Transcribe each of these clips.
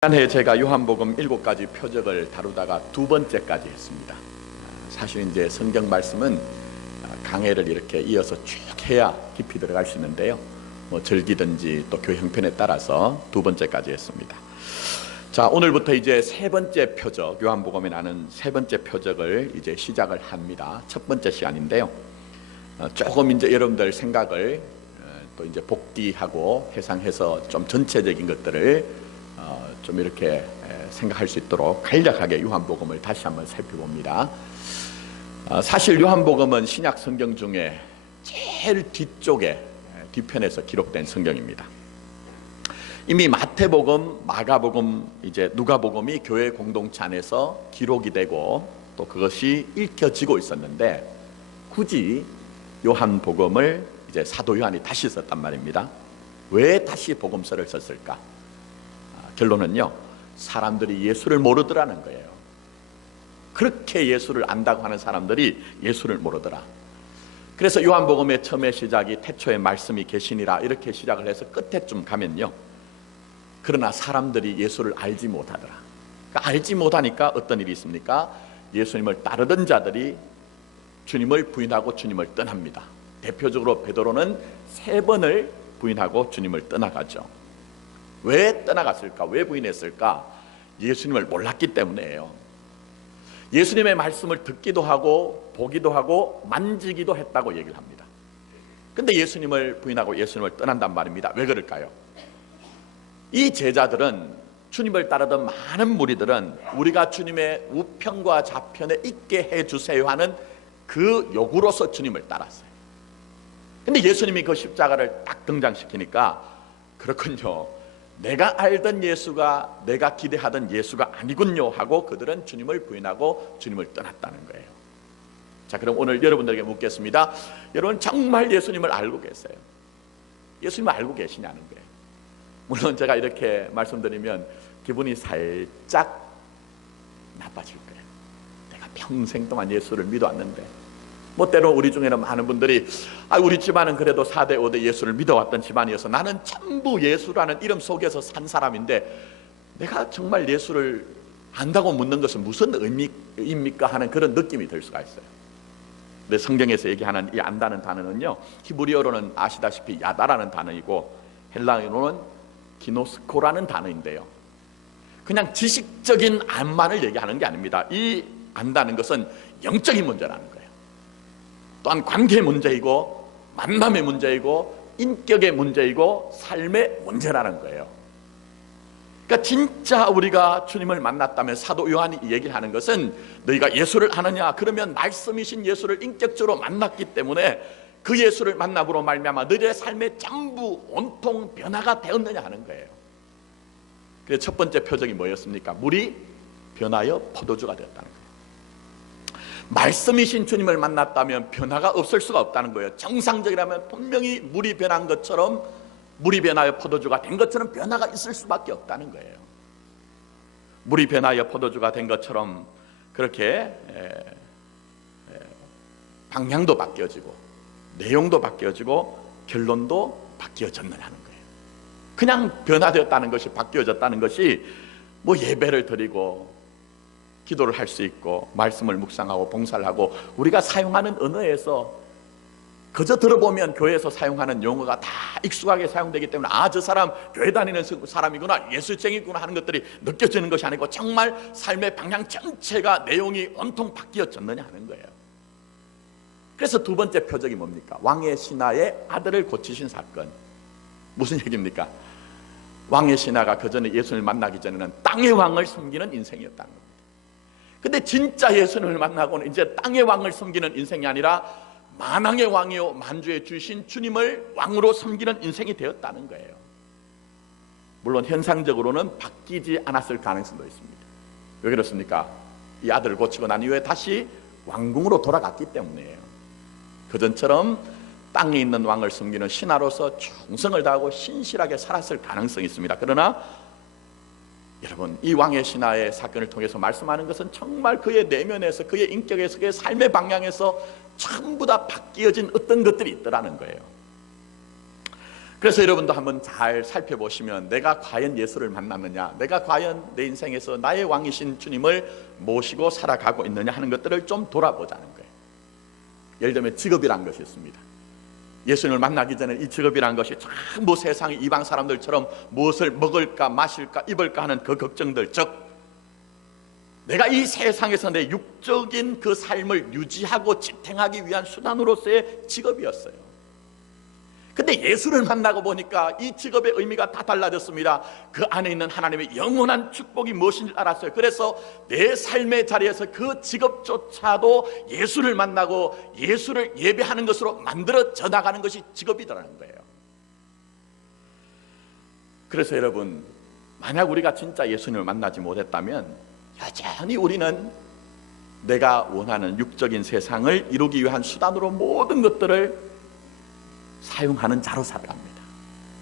지난해 제가 요한복음 7가지 표적을 다루다가 두 번째까지 했습니다. 사실 이제 성경 말씀은 강해를 이렇게 이어서 쭉 해야 깊이 들어갈 수 있는데요. 절기든지 또 교회 형편에 따라서 두 번째까지 했습니다. 자, 오늘부터 이제 세 번째 표적, 요한복음에 나는 세 번째 표적을 이제 시작을 합니다. 첫 번째 시간인데요. 조금 이제 여러분들 생각을 또 이제 복귀하고 해상해서 좀 전체적인 것들을 좀 이렇게 생각할 수 있도록 간략하게 요한복음을 다시 한번 살펴봅니다. 사실 요한복음은 신약 성경 중에 제일 뒤편에서 기록된 성경입니다. 이미 마태복음, 마가복음, 이제 누가복음이 교회 공동체 안에서 기록이 되고 또 그것이 읽혀지고 있었는데 굳이 요한복음을 이제 사도 요한이 다시 썼단 말입니다. 왜 다시 복음서를 썼을까? 결론은요, 사람들이 예수를 모르더라는 거예요. 그렇게 예수를 안다고 하는 사람들이 예수를 모르더라. 그래서 요한복음의 처음에 시작이 태초에 말씀이 계시니라 이렇게 시작을 해서 끝에쯤 가면요, 그러나 사람들이 예수를 알지 못하더라. 그러니까 알지 못하니까 어떤 일이 있습니까? 예수님을 따르던 자들이 주님을 부인하고 주님을 떠납니다. 대표적으로 베드로는 3번을 부인하고 주님을 떠나가죠. 왜 떠나갔을까? 왜 부인했을까? 예수님을 몰랐기 때문이에요. 예수님의 말씀을 듣기도 하고 보기도 하고 만지기도 했다고 얘기를 합니다. 근데 예수님을 부인하고 예수님을 떠난단 말입니다. 왜 그럴까요? 이 제자들은, 주님을 따르던 많은 무리들은 우리가 주님의 우편과 좌편에 있게 해주세요 하는 그 요구로서 주님을 따랐어요. 근데 예수님이 그 십자가를 딱 등장시키니까, 그렇군요, 내가 알던 예수가, 내가 기대하던 예수가 아니군요 하고 그들은 주님을 부인하고 주님을 떠났다는 거예요. 자, 그럼 오늘 여러분들에게 묻겠습니다. 여러분 정말 예수님을 알고 계세요? 예수님을 알고 계시냐는 거예요. 물론 제가 이렇게 말씀드리면 기분이 살짝 나빠질 거예요. 내가 평생 동안 예수를 믿어왔는데, 뭐 때로 우리 중에는 많은 분들이 우리 집안은 그래도 4대 5대 예수를 믿어왔던 집안이어서 나는 전부 예수라는 이름 속에서 산 사람인데 내가 정말 예수를 안다고 묻는 것은 무슨 의미입니까 하는 그런 느낌이 들 수가 있어요. 근데 성경에서 얘기하는 이 안다는 단어는요, 히브리어로는 아시다시피 야다라는 단어이고 헬라어로는 기노스코라는 단어인데요, 그냥 지식적인 안만을 얘기하는 게 아닙니다. 이 안다는 것은 영적인 문제라는 거예요. 또한 관계 문제이고 만남의 문제이고 인격의 문제이고 삶의 문제라는 거예요. 그러니까 진짜 우리가 주님을 만났다면 사도 요한이 얘기를 하는 것은, 너희가 예수를 아느냐? 그러면 말씀이신 예수를 인격적으로 만났기 때문에 그 예수를 만남으로 말미암아 너희의 삶의 전부 온통 변화가 되었느냐 하는 거예요. 그래서 첫 번째 표적이 뭐였습니까? 물이 변하여 포도주가 되었다는 거예요. 말씀이신 주님을 만났다면 변화가 없을 수가 없다는 거예요. 정상적이라면 분명히 물이 변한 것처럼, 물이 변하여 포도주가 된 것처럼 변화가 있을 수밖에 없다는 거예요. 물이 변하여 포도주가 된 것처럼 그렇게 방향도 바뀌어지고 내용도 바뀌어지고 결론도 바뀌어졌느냐는 거예요. 그냥 변화되었다는 것이, 바뀌어졌다는 것이 뭐 예배를 드리고 기도를 할 수 있고 말씀을 묵상하고 봉사를 하고 우리가 사용하는 언어에서 그저 들어보면 교회에서 사용하는 용어가 다 익숙하게 사용되기 때문에 저 사람 교회 다니는 사람이구나, 예수쟁이구나 하는 것들이 느껴지는 것이 아니고 정말 삶의 방향 전체가 내용이 온통 바뀌어졌느냐 하는 거예요. 그래서 두 번째 표적이 뭡니까? 왕의 신하의 아들을 고치신 사건. 무슨 얘기입니까? 왕의 신하가 그 전에 예수님을 만나기 전에는 땅의 왕을 섬기는 인생이었다는 겁니다. 근데 진짜 예수님을 만나고는 이제 땅의 왕을 섬기는 인생이 아니라 만왕의 왕이요 만주의 주신 주님을 왕으로 섬기는 인생이 되었다는 거예요. 물론 현상적으로는 바뀌지 않았을 가능성도 있습니다. 왜 그렇습니까? 이 아들을 고치고 난 이후에 다시 왕궁으로 돌아갔기 때문이에요. 그전처럼 땅에 있는 왕을 섬기는 신하로서 충성을 다하고 신실하게 살았을 가능성이 있습니다. 그러나 여러분, 이 왕의 신하의 사건을 통해서 말씀하는 것은 정말 그의 내면에서, 그의 인격에서, 그의 삶의 방향에서 전부 다 바뀌어진 어떤 것들이 있더라는 거예요. 그래서 여러분도 한번 잘 살펴보시면 내가 과연 예수를 만났느냐, 내가 과연 내 인생에서 나의 왕이신 주님을 모시고 살아가고 있느냐 하는 것들을 좀 돌아보자는 거예요. 예를 들면 직업이란 것이 있습니다. 예수님을 만나기 전에 이 직업이란 것이 전부 세상의 이방 사람들처럼 무엇을 먹을까 마실까 입을까 하는 그 걱정들, 즉 내가 이 세상에서 내 육적인 그 삶을 유지하고 지탱하기 위한 수단으로서의 직업이었어요. 근데 예수를 만나고 보니까 이 직업의 의미가 다 달라졌습니다. 그 안에 있는 하나님의 영원한 축복이 무엇인지 알았어요. 그래서 내 삶의 자리에서 그 직업조차도 예수를 만나고 예수를 예배하는 것으로 만들어져 나가는 것이 직업이라는 거예요. 그래서 여러분, 만약 우리가 진짜 예수님을 만나지 못했다면 여전히 우리는 내가 원하는 육적인 세상을 이루기 위한 수단으로 모든 것들을 사용하는 자로 살아갑니다.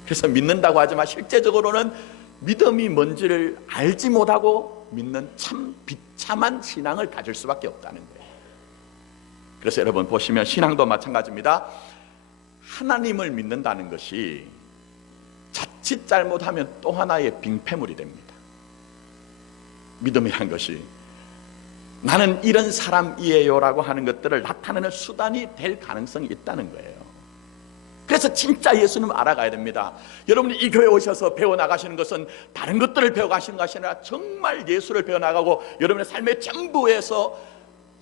그래서 믿는다고 하지만 실제적으로는 믿음이 뭔지를 알지 못하고 믿는 참 비참한 신앙을 가질 수밖에 없다는 거예요. 그래서 여러분 보시면 신앙도 마찬가지입니다. 하나님을 믿는다는 것이 자칫 잘못하면 또 하나의 빙패물이 됩니다. 믿음이란 것이 나는 이런 사람이에요 라고 하는 것들을 나타내는 수단이 될 가능성이 있다는 거예요. 그래서 진짜 예수님을 알아가야 됩니다. 여러분이 이 교회에 오셔서 배워나가시는 것은 다른 것들을 배워가시는 것이 아니라 정말 예수를 배워나가고 여러분의 삶의 전부에서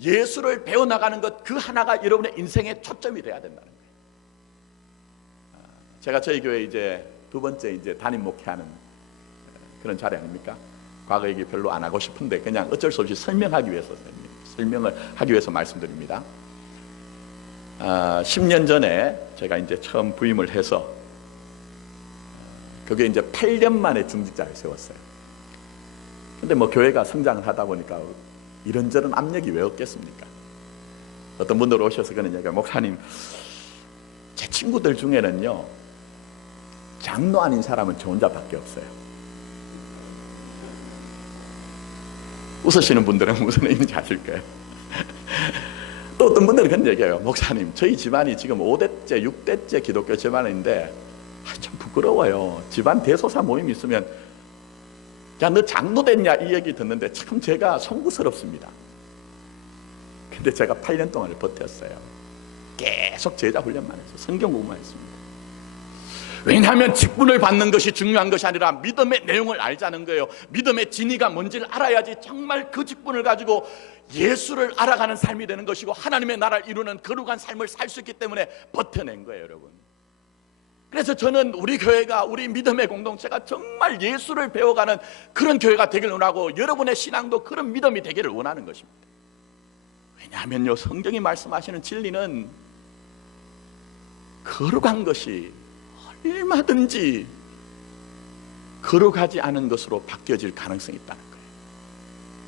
예수를 배워나가는 것 그 하나가 여러분의 인생의 초점이 돼야 된다는 거예요. 제가 저희 교회 이제 두 번째 이제 담임 목회하는 그런 자리 아닙니까? 과거 얘기 별로 안 하고 싶은데 그냥 어쩔 수 없이 설명을 하기 위해서 말씀드립니다. 10년 전에 제가 이제 처음 부임을 해서 그게 이제 8년 만에 중직자를 세웠어요. 근데 뭐 교회가 성장을 하다 보니까 이런저런 압력이 왜 없겠습니까? 어떤 분들 오셔서 그런 얘기가, 목사님, 제 친구들 중에는요 장로 아닌 사람은 저 혼자밖에 없어요. 웃으시는 분들은 무슨 의미인지 아실 거예요. 또 어떤 분들은 그런 얘기해요. 목사님, 저희 집안이 지금 5대째 6대째 기독교 집안인데 참 부끄러워요. 집안 대소사 모임이 있으면 야 너 장로 됐냐 이 얘기 듣는데 참 제가 송구스럽습니다. 근데 제가 8년 동안을 버텼어요. 계속 제자 훈련만 해서 성경 공부만 했습니다. 왜냐하면 직분을 받는 것이 중요한 것이 아니라 믿음의 내용을 알자는 거예요. 믿음의 진리가 뭔지를 알아야지 정말 그 직분을 가지고 예수를 알아가는 삶이 되는 것이고 하나님의 나라를 이루는 거룩한 삶을 살 수 있기 때문에 버텨낸 거예요, 여러분. 그래서 저는 우리 교회가, 우리 믿음의 공동체가 정말 예수를 배워가는 그런 교회가 되기를 원하고 여러분의 신앙도 그런 믿음이 되기를 원하는 것입니다. 왜냐하면요, 성경이 말씀하시는 진리는 거룩한 것이 얼마든지 거룩하지 않은 것으로 바뀌어질 가능성이 있다는 거예요.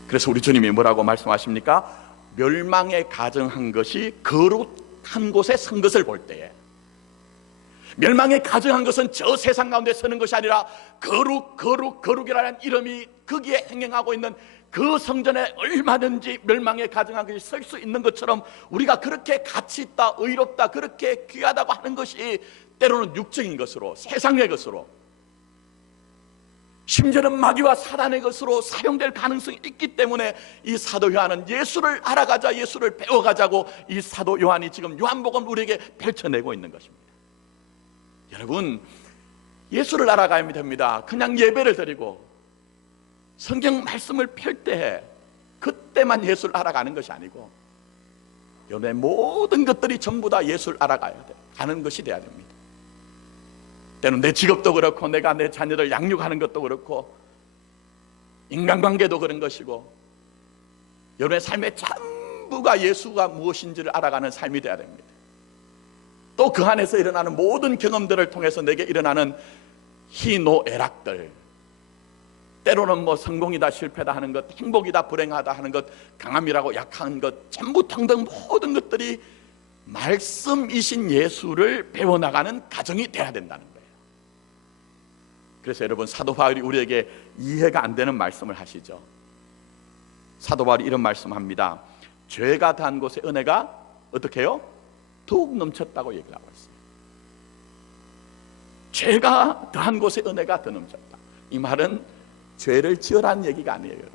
그래서 우리 주님이 뭐라고 말씀하십니까? 멸망에 가정한 것이 거룩한 곳에 선 것을 볼 때에, 멸망에 가정한 것은 저 세상 가운데 서는 것이 아니라 거룩이라는 이름이 거기에 행행하고 있는 그 성전에 얼마든지 멸망에 가정한 것이 설 수 있는 것처럼 우리가 그렇게 가치 있다, 의롭다, 그렇게 귀하다고 하는 것이 때로는 육적인 것으로, 세상의 것으로, 심지어는 마귀와 사단의 것으로 사용될 가능성이 있기 때문에 이 사도 요한은 예수를 알아가자, 예수를 배워가자고 이 사도 요한이 지금 요한복음 우리에게 펼쳐내고 있는 것입니다. 여러분, 예수를 알아가야 됩니다. 그냥 예배를 드리고 성경 말씀을 펼 때 그때만 예수를 알아가는 것이 아니고 여러분의 모든 것들이 전부 다 예수를 알아가야 돼, 가는 것이 돼야 됩니다. 때는 내 직업도 그렇고 내가 내 자녀를 양육하는 것도 그렇고 인간관계도 그런 것이고 여러분의 삶의 전부가 예수가 무엇인지를 알아가는 삶이 돼야 됩니다. 또 그 안에서 일어나는 모든 경험들을 통해서 내게 일어나는 희노애락들, 때로는 뭐 성공이다 실패다 하는 것, 행복이다 불행하다 하는 것, 강함이라고 약한 것, 전부 등등 모든 것들이 말씀이신 예수를 배워나가는 과정이 돼야 된다는 거예요. 그래서 여러분, 사도 바울이 우리에게 이해가 안 되는 말씀을 하시죠. 사도 바울이 이런 말씀합니다. 죄가 단 곳에 은혜가 어떻게 해요? 더욱 넘쳤다고 얘기를 하고 있어요. 죄가 더한 곳에 은혜가 더 넘쳤다. 이 말은 죄를 지으라는 얘기가 아니에요, 여러분.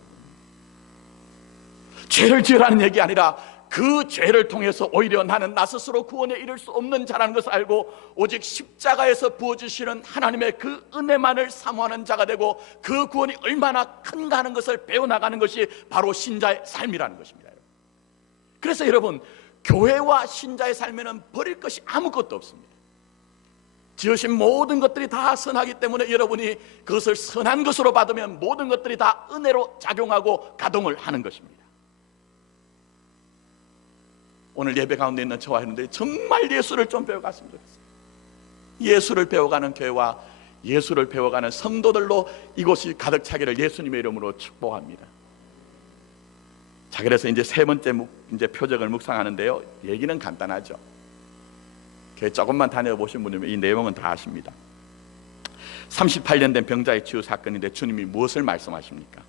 죄를 지으라는 얘기 아니라 그 죄를 통해서 오히려 나는 나 스스로 구원에 이를 수 없는 자라는 것을 알고 오직 십자가에서 부어주시는 하나님의 그 은혜만을 사모하는 자가 되고 그 구원이 얼마나 큰가 하는 것을 배워나가는 것이 바로 신자의 삶이라는 것입니다. 그래서 여러분, 교회와 신자의 삶에는 버릴 것이 아무것도 없습니다. 지으신 모든 것들이 다 선하기 때문에 여러분이 그것을 선한 것으로 받으면 모든 것들이 다 은혜로 작용하고 가동을 하는 것입니다. 오늘 예배 가운데 있는 저와 여러분들이 정말 예수를 좀 배워갔으면 좋겠어요. 예수를 배워가는 교회와 예수를 배워가는 성도들로 이곳이 가득 차기를 예수님의 이름으로 축복합니다. 자, 그래서 이제 세 번째 이제 표적을 묵상하는데요. 얘기는 간단하죠. 교회 조금만 다녀보신 분이면 이 내용은 다 아십니다. 38년 된 병자의 치유 사건인데 주님이 무엇을 말씀하십니까?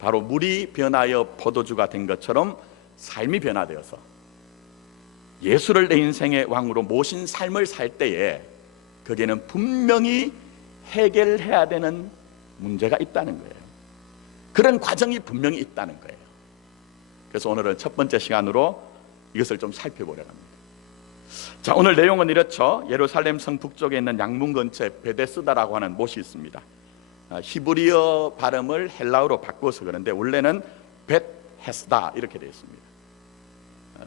바로 물이 변하여 포도주가 된 것처럼 삶이 변화되어서 예수를 내 인생의 왕으로 모신 삶을 살 때에 거기에는 분명히 해결해야 되는 문제가 있다는 거예요. 그런 과정이 분명히 있다는 거예요. 그래서 오늘은 첫 번째 시간으로 이것을 좀 살펴보려고 합니다. 자, 오늘 내용은 이렇죠. 예루살렘 성 북쪽에 있는 양문 근처에 베데스다라고 하는 못이 있습니다. 히브리어 발음을 헬라어로 바꿔서 그런데 원래는 벳헤스다 이렇게 되어 있습니다.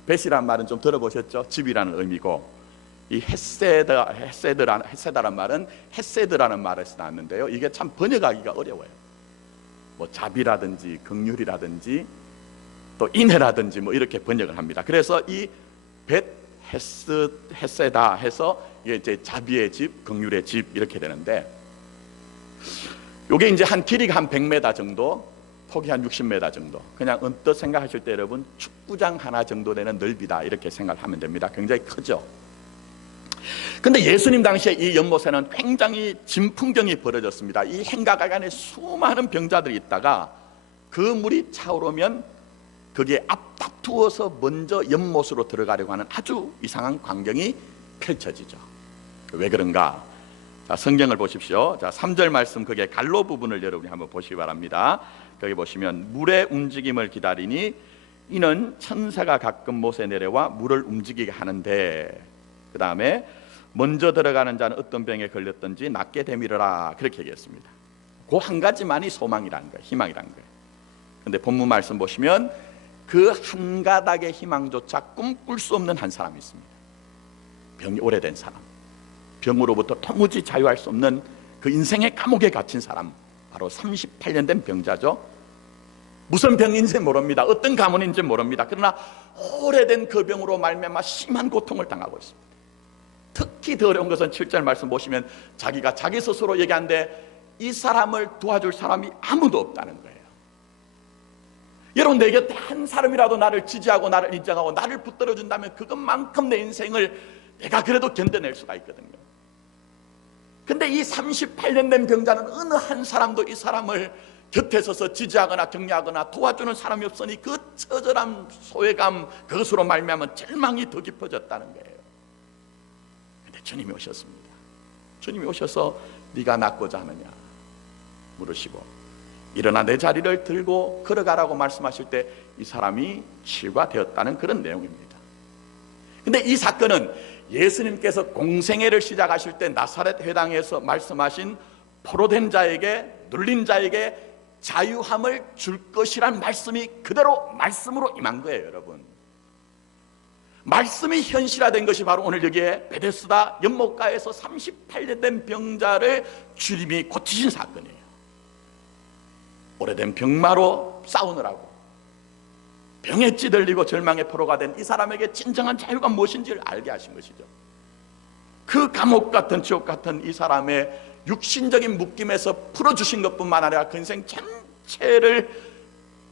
벳이란 말은 좀 들어보셨죠? 집이라는 의미고, 이 헤세다란 말은 헤세드라는 말에서 나왔는데요. 이게 참 번역하기가 어려워요. 뭐 자비라든지 긍휼이라든지 또 인애라든지 뭐 이렇게 번역을 합니다. 그래서 이 벳헤세다 해서 이게 이제 자비의 집, 긍휼의 집 이렇게 되는데, 이게 이제 한 길이가 한 100m 정도, 폭이 한 60m 정도. 그냥 언뜻 생각하실 때 여러분 축구장 하나 정도 되는 넓이다 이렇게 생각하면 됩니다. 굉장히 크죠. 근데 예수님 당시에 이 연못에는 굉장히 진풍경이 벌어졌습니다. 이 행각 안에 수많은 병자들이 있다가 그 물이 차오르면 거기에 앞다투어서 먼저 연못으로 들어가려고 하는 아주 이상한 광경이 펼쳐지죠. 왜 그런가? 자, 성경을 보십시오. 자, 3절 말씀, 거기에 갈로 부분을 여러분이 한번 보시기 바랍니다. 거기 보시면 물의 움직임을 기다리니 이는 천사가 가끔 못에 내려와 물을 움직이게 하는데, 그 다음에 먼저 들어가는 자는 어떤 병에 걸렸든지 낫게 되밀어라 그렇게 얘기했습니다. 그 한 가지만이 소망이라는 거예요. 희망이라는 거예요. 근데 본문 말씀 보시면 그 한 가닥의 희망조차 꿈꿀 수 없는 한 사람이 있습니다. 병이 오래된 사람, 병으로부터 도무지 자유할 수 없는 그 인생의 감옥에 갇힌 사람, 바로 38년 된 병자죠. 무슨 병인지 모릅니다. 어떤 가문인지 모릅니다. 그러나 오래된 그 병으로 말미암아 심한 고통을 당하고 있습니다. 특히 더 어려운 것은 7절 말씀 보시면 자기가 자기 스스로 얘기하는데 이 사람을 도와줄 사람이 아무도 없다는 거예요. 여러분, 내 곁에 한 사람이라도 나를 지지하고 나를 인정하고 나를 붙들어 준다면 그것만큼 내 인생을 내가 그래도 견뎌낼 수가 있거든요. 근데 이 38년 된 병자는 어느 한 사람도 이 사람을 곁에 서서 지지하거나 격려하거나 도와주는 사람이 없으니 그 처절한 소외감, 그것으로 말미암아 절망이 더 깊어졌다는 거예요. 근데 주님이 오셨습니다. 주님이 오셔서 네가 낫고자 하느냐 물으시고 일어나 내 자리를 들고 걸어가라고 말씀하실 때 이 사람이 치유되었다는 그런 내용입니다. 근데 이 사건은 예수님께서 공생애를 시작하실 때 나사렛 회당에서 말씀하신 포로된 자에게, 눌린 자에게 자유함을 줄 것이란 말씀이 그대로 말씀으로 임한 거예요. 여러분, 말씀이 현실화된 것이 바로 오늘 여기에 베데스다 연못가에서 38년 된 병자를 주님이 고치신 사건이에요. 오래된 병마로 싸우느라고 병에 찌들리고 절망의 포로가 된 이 사람에게 진정한 자유가 무엇인지를 알게 하신 것이죠. 그 감옥 같은 지옥 같은 이 사람의 육신적인 묶임에서 풀어주신 것뿐만 아니라 그 인생 전체를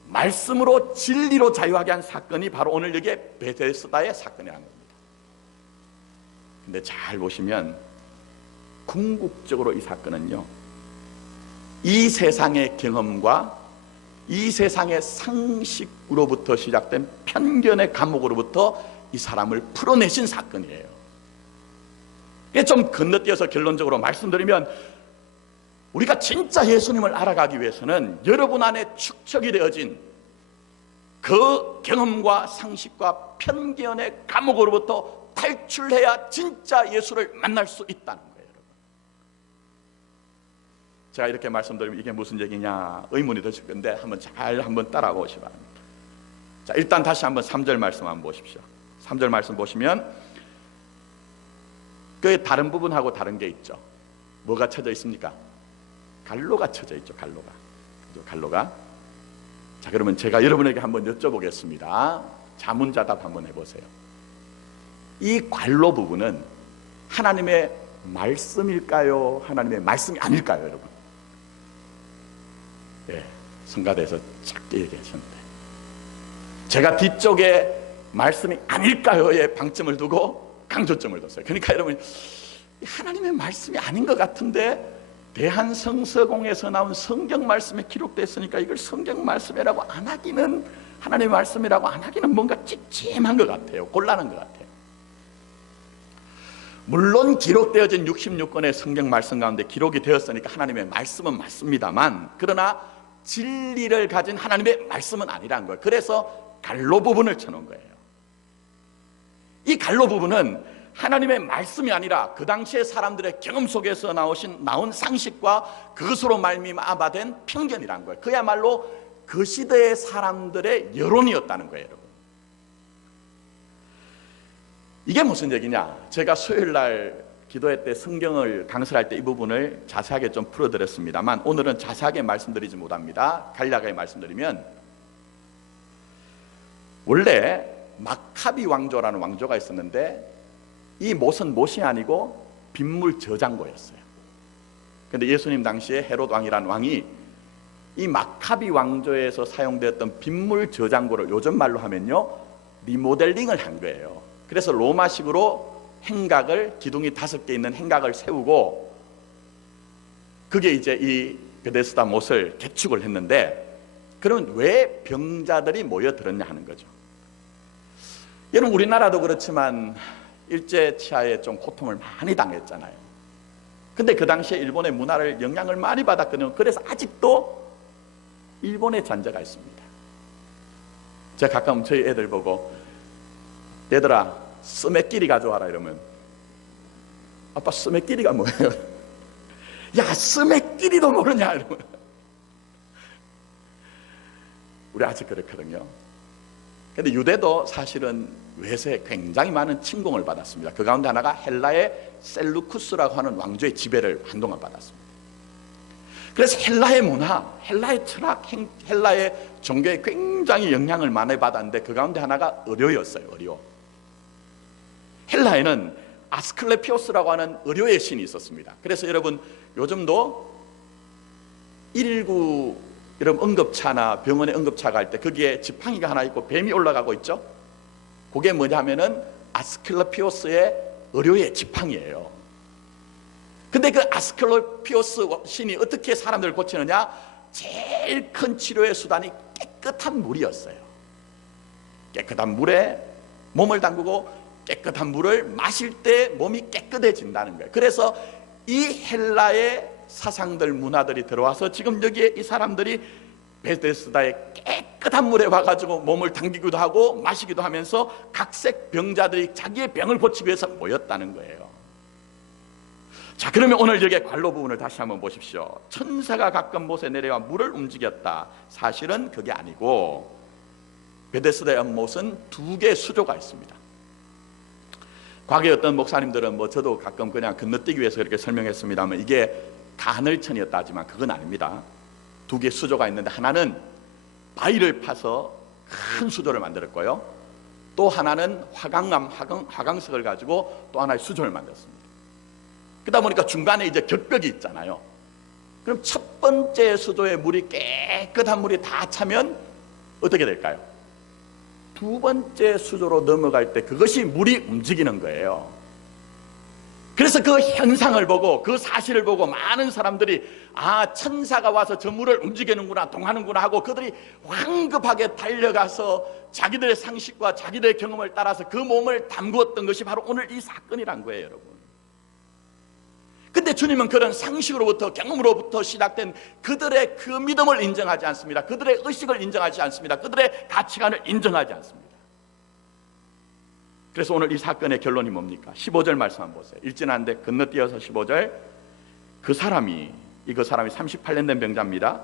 말씀으로 진리로 자유하게 한 사건이 바로 오늘 여기에 베데스다의 사건이라는 겁니다. 근데 잘 보시면 궁극적으로 이 사건은요, 이 세상의 경험과 이 세상의 상식으로부터 시작된 편견의 감옥으로부터 이 사람을 풀어내신 사건이에요. 좀 건너뛰어서 결론적으로 말씀드리면, 우리가 진짜 예수님을 알아가기 위해서는 여러분 안에 축적이 되어진 그 경험과 상식과 편견의 감옥으로부터 탈출해야 진짜 예수를 만날 수 있다는 거예요. 여러분, 제가 이렇게 말씀드리면 이게 무슨 얘기냐 의문이 드실 건데 한번 따라가 보시기 바랍니다. 자, 일단 다시 한번 3절 말씀 한번 보십시오. 3절 말씀 보시면 그 다른 부분하고 다른 게 있죠. 뭐가 쳐져 있습니까? 갈로가 쳐져 있죠. 갈로가. 자, 그러면 제가 여러분에게 한번 여쭤보겠습니다. 자문자답 한번 해보세요. 이 갈로 부분은 하나님의 말씀일까요? 하나님의 말씀이 아닐까요, 여러분? 예, 성가대에서 작게 얘기하셨는데, 제가 뒤쪽에 말씀이 아닐까요에 방점을 두고 강조점을 뒀어요. 그러니까 여러분, 하나님의 말씀이 아닌 것 같은데 대한성서공에서 나온 성경 말씀에 기록됐으니까 이걸 성경 말씀이라고 안 하기는, 하나님의 말씀이라고 안 하기는 뭔가 찝찝한 것 같아요. 곤란한 것 같아요. 물론 기록되어진 66권의 성경 말씀 가운데 기록이 되었으니까 하나님의 말씀은 맞습니다만, 그러나 진리를 가진 하나님의 말씀은 아니라는 거예요. 그래서 갈로 부분을 쳐놓은 거예요. 이 갈로 부분은 하나님의 말씀이 아니라 그 당시의 사람들의 경험 속에서 나온 상식과 그것으로 말미암아된 편견이란 거예요. 그야말로 그 시대의 사람들의 여론이었다는 거예요, 여러분. 이게 무슨 얘기냐? 제가 수요일날 기도회 때 성경을 강설할 때 이 부분을 자세하게 좀 풀어드렸습니다만, 오늘은 자세하게 말씀드리지 못합니다. 간략하게 말씀드리면, 원래 마카비 왕조라는 왕조가 있었는데 이 못은 못이 아니고 빗물 저장고였어요. 그런데 예수님 당시에 헤롯 왕이라는 왕이 이 마카비 왕조에서 사용되었던 빗물 저장고를 요즘 말로 하면요, 리모델링을 한 거예요. 그래서 로마식으로 행각을, 기둥이 5개 있는 행각을 세우고 그게 이제 이 베데스다 못을 개축을 했는데, 그러면 왜 병자들이 모여들었냐 하는 거죠. 여러분, 우리나라도 그렇지만 일제치하에 좀 고통을 많이 당했잖아요. 근데 그 당시에 일본의 문화를 영향을 많이 받았거든요. 그래서 아직도 일본의 잔재가 있습니다. 제가 가끔 저희 애들 보고, 얘들아 스매끼리 가져와라 이러면, 아빠 스매끼리가 뭐예요? 야, 스매끼리도 모르냐 이러면, 우리 아직 그렇거든요. 근데 유대도 사실은 외세에 굉장히 많은 침공을 받았습니다. 그 가운데 하나가 헬라의 셀루쿠스라고 하는 왕조의 지배를 한동안 받았습니다. 그래서 헬라의 문화, 헬라의 철학, 헬라의 종교에 굉장히 영향을 많이 받았는데 그 가운데 하나가 의료였어요. 의료. 헬라에는 아스클레피오스라고 하는 의료의 신이 있었습니다. 그래서 여러분, 요즘도 119 여러분 응급차나 병원에 응급차 갈 때 거기에 지팡이가 하나 있고 뱀이 올라가고 있죠. 그게 뭐냐면은 아스클레피오스의 의료의 지팡이예요. 근데 그 아스클레피오스 신이 어떻게 사람들을 고치느냐? 제일 큰 치료의 수단이 깨끗한 물이었어요. 깨끗한 물에 몸을 담그고 깨끗한 물을 마실 때 몸이 깨끗해진다는 거예요. 그래서 이 헬라의 사상들, 문화들이 들어와서 지금 여기에 이 사람들이 베데스다의 깨끗한 물에 와가지고 몸을 당기기도 하고 마시기도 하면서 각색 병자들이 자기의 병을 고치기 위해서 모였다는 거예요. 자, 그러면 오늘 여기에 관로 부분을 다시 한번 보십시오. 천사가 가끔 못에 내려와 물을 움직였다. 사실은 그게 아니고, 베데스다의 못은 2개의 수조가 있습니다. 과거에 어떤 목사님들은 저도 가끔 그냥 건너뛰기 위해서 그렇게 설명했습니다만, 이게 가하늘천이었다 하지만 그건 아닙니다. 2개의 수조가 있는데, 하나는 바위를 파서 큰 수조를 만들었고요, 또 하나는 화강석을 가지고 또 하나의 수조를 만들었습니다. 그러다 보니까 중간에 이제 격벽이 있잖아요. 그럼 첫 번째 수조에 물이, 깨끗한 물이 다 차면 어떻게 될까요? 2번째 수조로 넘어갈 때 그것이 물이 움직이는 거예요. 그래서 그 현상을 보고, 그 사실을 보고 많은 사람들이, 아, 천사가 와서 저 물을 움직이는구나, 동하는구나 하고 그들이 황급하게 달려가서 자기들의 상식과 자기들의 경험을 따라서 그 몸을 담그었던 것이 바로 오늘 이 사건이란 거예요, 여러분. 그런데 주님은 그런 상식으로부터, 경험으로부터 시작된 그들의 그 믿음을 인정하지 않습니다. 그들의 의식을 인정하지 않습니다. 그들의 가치관을 인정하지 않습니다. 그래서 오늘 이 사건의 결론이 뭡니까? 15절 말씀 한번 보세요. 읽지는 않는데 건너뛰어서 15절. 그 사람이 38년 된 병자입니다.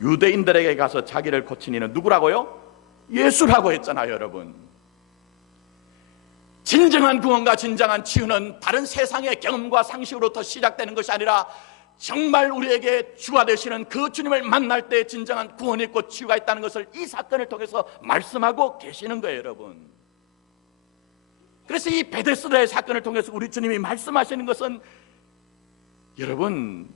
유대인들에게 가서 자기를 고친 이는 누구라고요? 예수라고 했잖아요, 여러분. 진정한 구원과 진정한 치유는 다른 세상의 경험과 상식으로부터 시작되는 것이 아니라 정말 우리에게 주가 되시는 그 주님을 만날 때 진정한 구원이 있고 치유가 있다는 것을 이 사건을 통해서 말씀하고 계시는 거예요, 여러분. 그래서 이 베데스다의 사건을 통해서 우리 주님이 말씀하시는 것은, 여러분,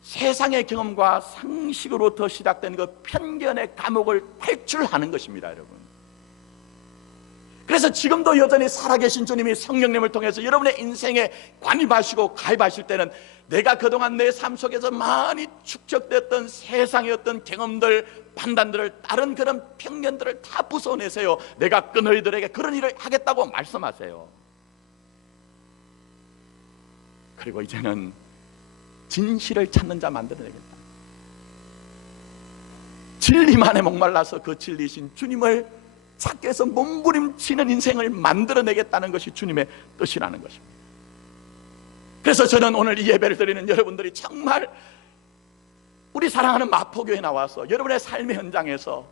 세상의 경험과 상식으로부터 시작된 그 편견의 감옥을 탈출하는 것입니다, 여러분. 그래서 지금도 여전히 살아계신 주님이 성령님을 통해서 여러분의 인생에 관입하시고 가입하실 때는 내가 그동안 내 삶 속에서 많이 축적됐던 세상의 어떤 경험들, 판단들을, 다른 그런 편견들을 다 부숴내세요. 내가 그 너희들에게 그런 일을 하겠다고 말씀하세요. 그리고 이제는 진실을 찾는 자 만들어내겠다. 진리만에 목말라서 그 진리신 주님을 찾기 위해서 몸부림치는 인생을 만들어내겠다는 것이 주님의 뜻이라는 것입니다. 그래서 저는 오늘 이 예배를 드리는 여러분들이 정말 우리 사랑하는 마포교회에 나와서 여러분의 삶의 현장에서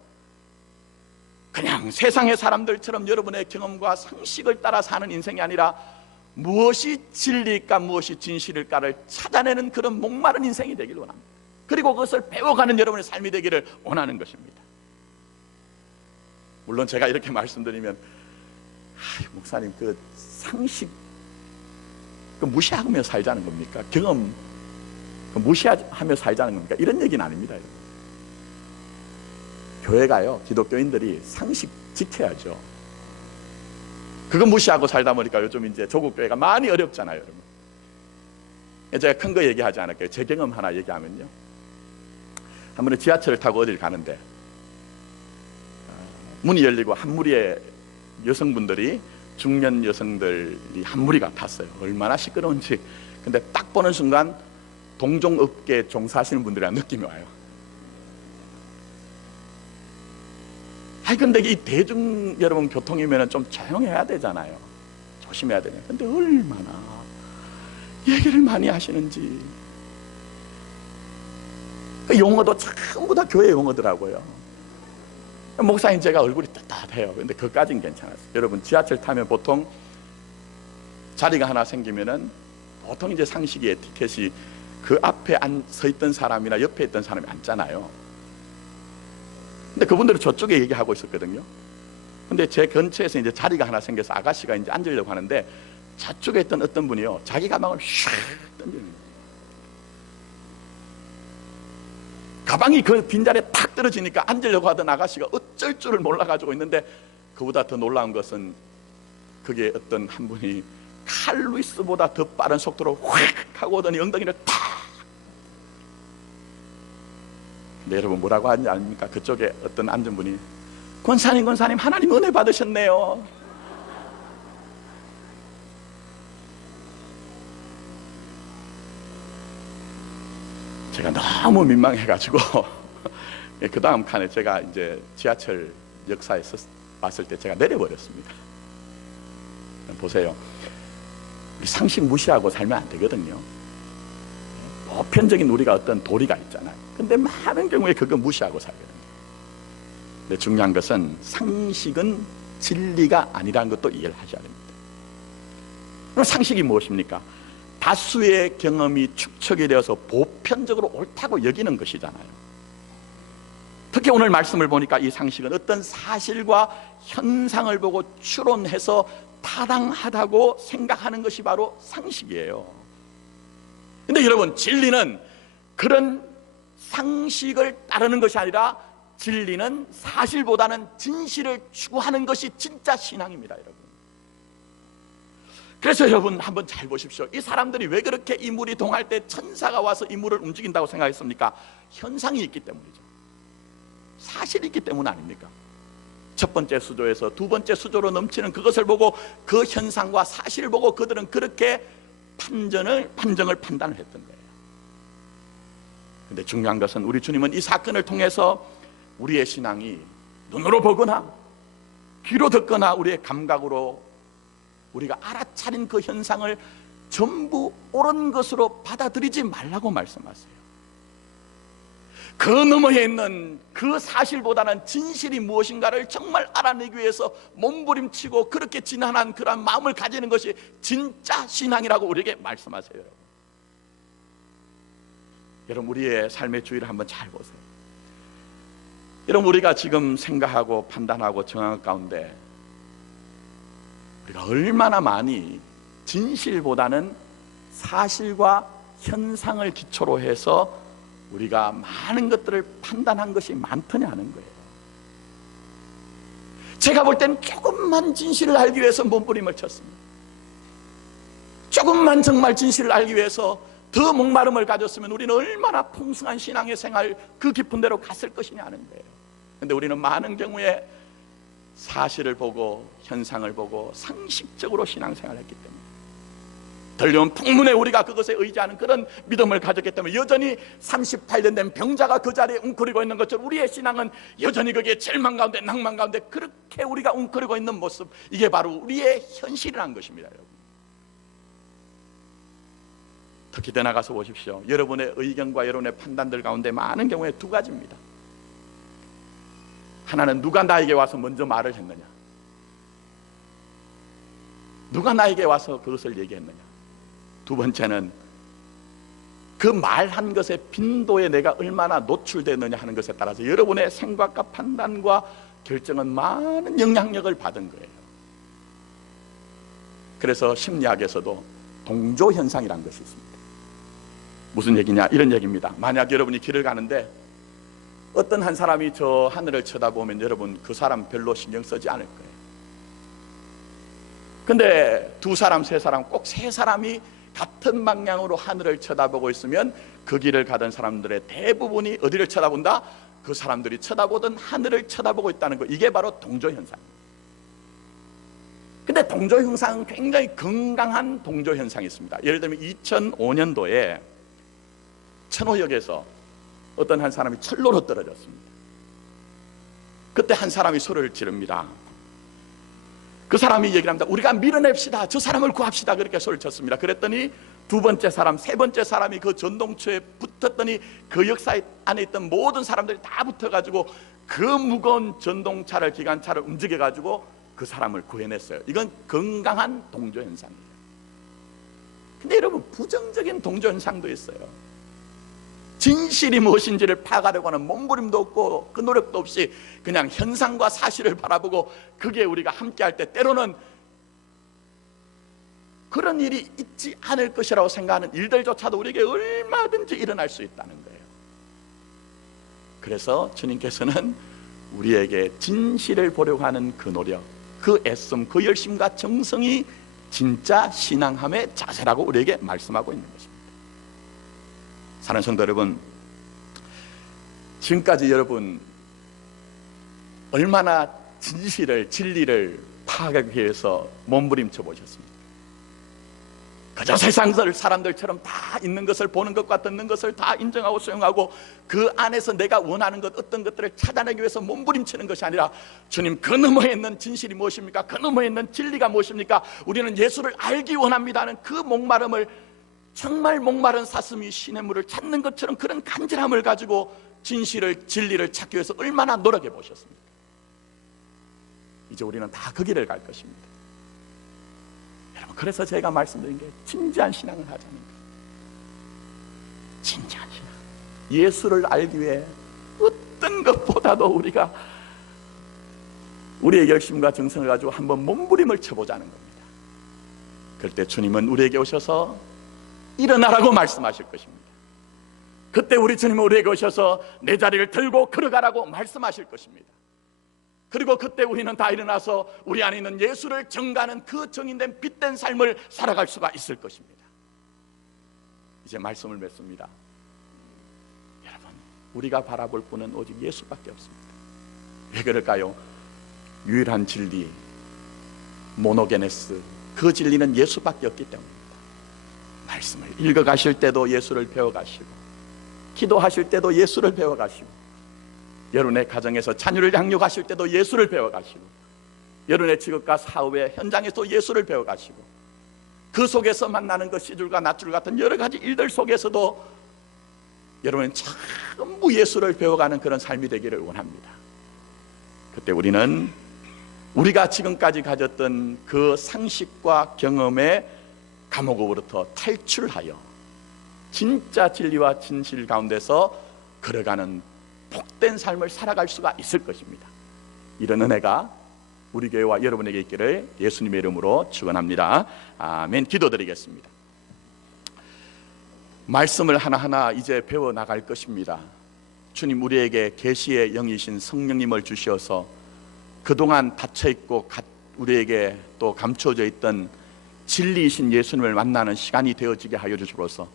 그냥 세상의 사람들처럼 여러분의 경험과 상식을 따라 사는 인생이 아니라 무엇이 진리일까, 무엇이 진실일까를 찾아내는 그런 목마른 인생이 되기를 원합니다. 그리고 그것을 배워가는 여러분의 삶이 되기를 원하는 것입니다. 물론 제가 이렇게 말씀드리면, 목사님 그 상식 그 무시하며 살자는 겁니까? 경험 그 무시하며 살자는 겁니까? 이런 얘기는 아닙니다. 교회가요, 기독교인들이 상식 지켜야죠. 그거 무시하고 살다 보니까 요즘 이제 조국 교회가 많이 어렵잖아요, 여러분. 제가 큰 거 얘기하지 않을게요. 제 경험 하나 얘기하면요, 한 번은 지하철을 타고 어딜 가는데 문이 열리고 한 무리의 여성분들이, 중년 여성들이 한 무리가 탔어요. 얼마나 시끄러운지. 근데 딱 보는 순간 동종업계에 종사하시는 분들이란 느낌이 와요. 근데 이 대중 여러분 교통이면 좀 조용해야 되잖아요. 조심해야 되냐. 근데 얼마나 얘기를 많이 하시는지. 그 용어도 전부 다 교회 용어더라고요. 목사님 제가 얼굴이 떳떳해요. 근데 그까진 괜찮았어요. 여러분, 지하철 타면 보통 자리가 하나 생기면은 보통 이제 상식의 에티켓이 그 앞에 서 있던 사람이나 옆에 있던 사람이 앉잖아요. 근데 그분들은 저쪽에 얘기하고 있었거든요. 근데 제 근처에서 이제 자리가 하나 생겨서 아가씨가 이제 앉으려고 하는데 저쪽에 있던 어떤 분이요, 자기 가방을 슉 던지는 거예요. 가방이 그 빈자리에 탁 떨어지니까 앉으려고 하던 아가씨가 어쩔 줄을 몰라가지고 있는데, 그보다 더 놀라운 것은 그게 어떤 한 분이 칼루이스보다 더 빠른 속도로 확 하고 오더니 엉덩이를 탁. 근데 여러분 뭐라고 하는지 아닙니까? 그쪽에 어떤 앉은 분이, 권사님 하나님 은혜 받으셨네요. 제가 너무 민망해가지고 그 다음 칸에 제가 이제 지하철 역사에서 봤을 때 제가 내려버렸습니다. 보세요, 상식 무시하고 살면 안 되거든요. 보편적인 우리가 어떤 도리가 있잖아요. 근데 많은 경우에 그거 무시하고 살거든요. 근데 중요한 것은 상식은 진리가 아니라는 것도 이해를 하셔야 됩니다. 그럼 상식이 무엇입니까? 다수의 경험이 축적이 되어서 보편적으로 옳다고 여기는 것이잖아요. 특히 오늘 말씀을 보니까 이 상식은 어떤 사실과 현상을 보고 추론해서 타당하다고 생각하는 것이 바로 상식이에요. 근데 여러분, 진리는 그런 상식을 따르는 것이 아니라 진리는 사실보다는 진실을 추구하는 것이 진짜 신앙입니다, 여러분. 그래서 여러분 한번 잘 보십시오. 이 사람들이 왜 그렇게 이 물이 동할 때 천사가 와서 이 물을 움직인다고 생각했습니까? 현상이 있기 때문이죠. 사실이 있기 때문 아닙니까? 첫 번째 수조에서 두 번째 수조로 넘치는 그것을 보고, 그 현상과 사실을 보고 그들은 그렇게 판정을 판단을 했던 거예요. 근데 중요한 것은 우리 주님은 이 사건을 통해서 우리의 신앙이 눈으로 보거나 귀로 듣거나 우리의 감각으로 우리가 알아차린 그 현상을 전부 옳은 것으로 받아들이지 말라고 말씀하세요. 그 너머에 있는 그 사실보다는 진실이 무엇인가를 정말 알아내기 위해서 몸부림치고 그렇게 진한한 그런 마음을 가지는 것이 진짜 신앙이라고 우리에게 말씀하세요. 여러분, 우리의 삶의 주의를 한번 잘 보세요. 여러분, 우리가 지금 생각하고 판단하고 정한 가운데 우리가 얼마나 많이 진실보다는 사실과 현상을 기초로 해서 우리가 많은 것들을 판단한 것이 많더냐는 거예요. 제가 볼 땐 조금만 진실을 알기 위해서 몸부림을 쳤습니다. 조금만 정말 진실을 알기 위해서 더 목마름을 가졌으면 우리는 얼마나 풍성한 신앙의 생활 그 깊은 데로 갔을 것이냐는 거예요. 그런데 우리는 많은 경우에 사실을 보고 현상을 보고 상식적으로 신앙생활을 했기 때문에, 들려온 풍문에 우리가 그것에 의지하는 그런 믿음을 가졌기 때문에 여전히 38년 된 병자가 그 자리에 웅크리고 있는 것처럼 우리의 신앙은 여전히 거기에 절망 가운데 낭만 가운데 그렇게 우리가 웅크리고 있는 모습, 이게 바로 우리의 현실이라는 것입니다. 여러분, 특히 더 나가서 보십시오. 여러분의 의견과 여러분의 판단들 가운데 많은 경우에 두 가지입니다. 하나는 누가 나에게 와서 먼저 말을 했느냐, 누가 나에게 와서 그것을 얘기했느냐. 두 번째는 그 말한 것의 빈도에 내가 얼마나 노출되느냐 하는 것에 따라서 여러분의 생각과 판단과 결정은 많은 영향력을 받은 거예요. 그래서 심리학에서도 동조현상이라는 것이 있습니다. 무슨 얘기냐, 이런 얘기입니다. 만약 여러분이 길을 가는데 어떤 한 사람이 저 하늘을 쳐다보면 여러분 그 사람 별로 신경 쓰지 않을 거예요. 근데 두 사람, 세 사람, 꼭 세 사람이 같은 방향으로 하늘을 쳐다보고 있으면 그 길을 가던 사람들의 대부분이 어디를 쳐다본다? 그 사람들이 쳐다보던 하늘을 쳐다보고 있다는 거, 이게 바로 동조현상입니다. 근데 동조현상은 굉장히 건강한 동조현상이 있습니다. 예를 들면 2005년도에 천호역에서 어떤 한 사람이 철로로 떨어졌습니다. 그때 한 사람이 소리를 지릅니다. 그 사람이 얘기를 합니다. 우리가 밀어냅시다, 저 사람을 구합시다, 그렇게 소리를 쳤습니다. 그랬더니 두 번째 사람, 세 번째 사람이 그 전동초에 붙었더니 그 역사 안에 있던 모든 사람들이 다 붙어가지고 그 무거운 전동차를, 기관차를 움직여가지고 그 사람을 구해냈어요. 이건 건강한 동조현상이에요. 근데 여러분, 부정적인 동조현상도 있어요. 진실이 무엇인지를 파악하려고 하는 몸부림도 없고 그 노력도 없이 그냥 현상과 사실을 바라보고 그게 우리가 함께 할 때 때로는 그런 일이 있지 않을 것이라고 생각하는 일들조차도 우리에게 얼마든지 일어날 수 있다는 거예요. 그래서 주님께서는 우리에게 진실을 보려고 하는 그 노력, 그 애씀, 그 열심과 정성이 진짜 신앙함의 자세라고 우리에게 말씀하고 있는 것입니다. 사랑하는 성도 여러분, 지금까지 여러분 얼마나 진실을, 진리를 파악하기 위해서 몸부림쳐 보셨습니까? 그저 세상 사람들처럼 다 있는 것을, 보는 것과 듣는 것을 다 인정하고 수용하고 그 안에서 내가 원하는 것, 어떤 것들을 찾아내기 위해서 몸부림치는 것이 아니라 주님, 그 너머에 있는 진실이 무엇입니까? 그 너머에 있는 진리가 무엇입니까? 우리는 예수를 알기 원합니다 하는 그 목마름을, 정말 목마른 사슴이 시냇물을 찾는 것처럼 그런 간절함을 가지고 진실을, 진리를 찾기 위해서 얼마나 노력해 보셨습니까? 이제 우리는 다 그 길을 갈 것입니다. 여러분, 그래서 제가 말씀드린 게 진지한 신앙을 하자는 거예요. 진지한 신앙. 예수를 알기 위해 어떤 것보다도 우리가 우리의 열심과 정성을 가지고 한번 몸부림을 쳐보자는 겁니다. 그럴 때 주님은 우리에게 오셔서 일어나라고 말씀하실 것입니다. 그때 우리 주님은 우리에게 오셔서 내 자리를 들고 걸어가라고 말씀하실 것입니다. 그리고 그때 우리는 다 일어나서 우리 안에 있는 예수를 증거하는 그 정인된 빛된 삶을 살아갈 수가 있을 것입니다. 이제 말씀을 맺습니다. 여러분, 우리가 바라볼 분은 오직 예수밖에 없습니다. 왜 그럴까요? 유일한 진리, 모노게네스, 그 진리는 예수밖에 없기 때문입니다. 말씀을 읽어가실 때도 예수를 배워가시고, 기도하실 때도 예수를 배워가시고, 여러분의 가정에서 자녀를 양육하실 때도 예수를 배워가시고, 여러분의 직업과 사업의 현장에서 예수를 배워가시고, 그 속에서 만나는 그 씨줄과 낫줄 같은 여러 가지 일들 속에서도 여러분은 전부 예수를 배워가는 그런 삶이 되기를 원합니다. 그때 우리는 우리가 지금까지 가졌던 그 상식과 경험의 감옥으로부터 탈출하여 진짜 진리와 진실 가운데서 걸어가는 복된 삶을 살아갈 수가 있을 것입니다. 이런 은혜가 우리 교회와 여러분에게 있기를 예수님의 이름으로 축원합니다. 아멘. 기도드리겠습니다. 말씀을 하나하나 이제 배워나갈 것입니다. 주님, 우리에게 계시의 영이신 성령님을 주셔서 그동안 닫혀있고 우리에게 또 감춰져 있던 진리이신 예수님을 만나는 시간이 되어지게 하여 주시옵소서.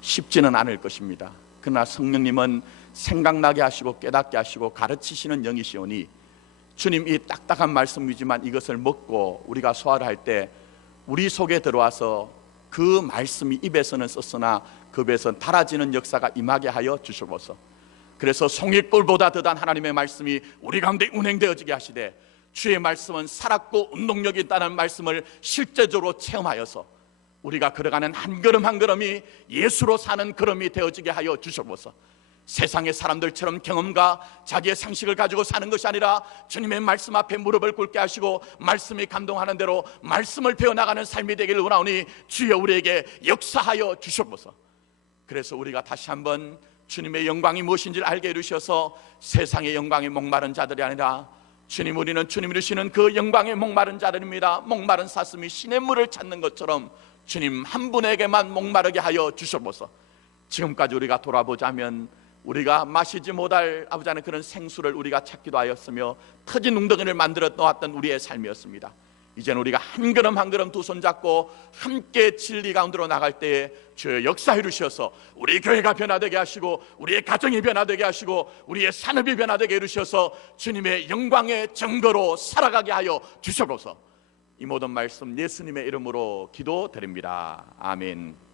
쉽지는 않을 것입니다. 그러나 성령님은 생각나게 하시고 깨닫게 하시고 가르치시는 영이시오니, 주님, 이 딱딱한 말씀이지만 이것을 먹고 우리가 소화를 할 때 우리 속에 들어와서 그 말씀이 입에서는 썼으나 그 배에서 달아지는 역사가 임하게 하여 주시옵소서. 그래서 송이꿀보다 더한 하나님의 말씀이 우리 가운데 운행되어지게 하시되, 주의 말씀은 살았고 운동력이 있다는 말씀을 실제적으로 체험하여서 우리가 걸어가는 한 걸음 한 걸음이 예수로 사는 걸음이 되어지게 하여 주시옵소서. 세상의 사람들처럼 경험과 자기의 상식을 가지고 사는 것이 아니라 주님의 말씀 앞에 무릎을 꿇게 하시고 말씀이 감동하는 대로 말씀을 배워나가는 삶이 되기를 원하오니, 주여 우리에게 역사하여 주시옵소서. 그래서 우리가 다시 한번 주님의 영광이 무엇인지를 알게 해주셔서 세상의 영광에 목마른 자들이 아니라, 주님, 우리는 주님이 주시는 그 영광에 목마른 자들입니다. 목마른 사슴이 시냇 물을 찾는 것처럼 주님 한 분에게만 목마르게 하여 주시옵소서. 지금까지 우리가 돌아보자면 우리가 마시지 못할 아버지 하나님 그런 생수를 우리가 찾기도 하였으며 터진 웅덩이를 만들어 놓았던 우리의 삶이었습니다. 이제는 우리가 한 걸음 한 걸음 두 손 잡고 함께 진리 가운데로 나갈 때에 주의 역사해 주셔서 우리 교회가 변화되게 하시고 우리의 가정이 변화되게 하시고 우리의 산업이 변화되게 해주셔서 주님의 영광의 증거로 살아가게 하여 주셔서 이 모든 말씀 예수님의 이름으로 기도드립니다. 아멘.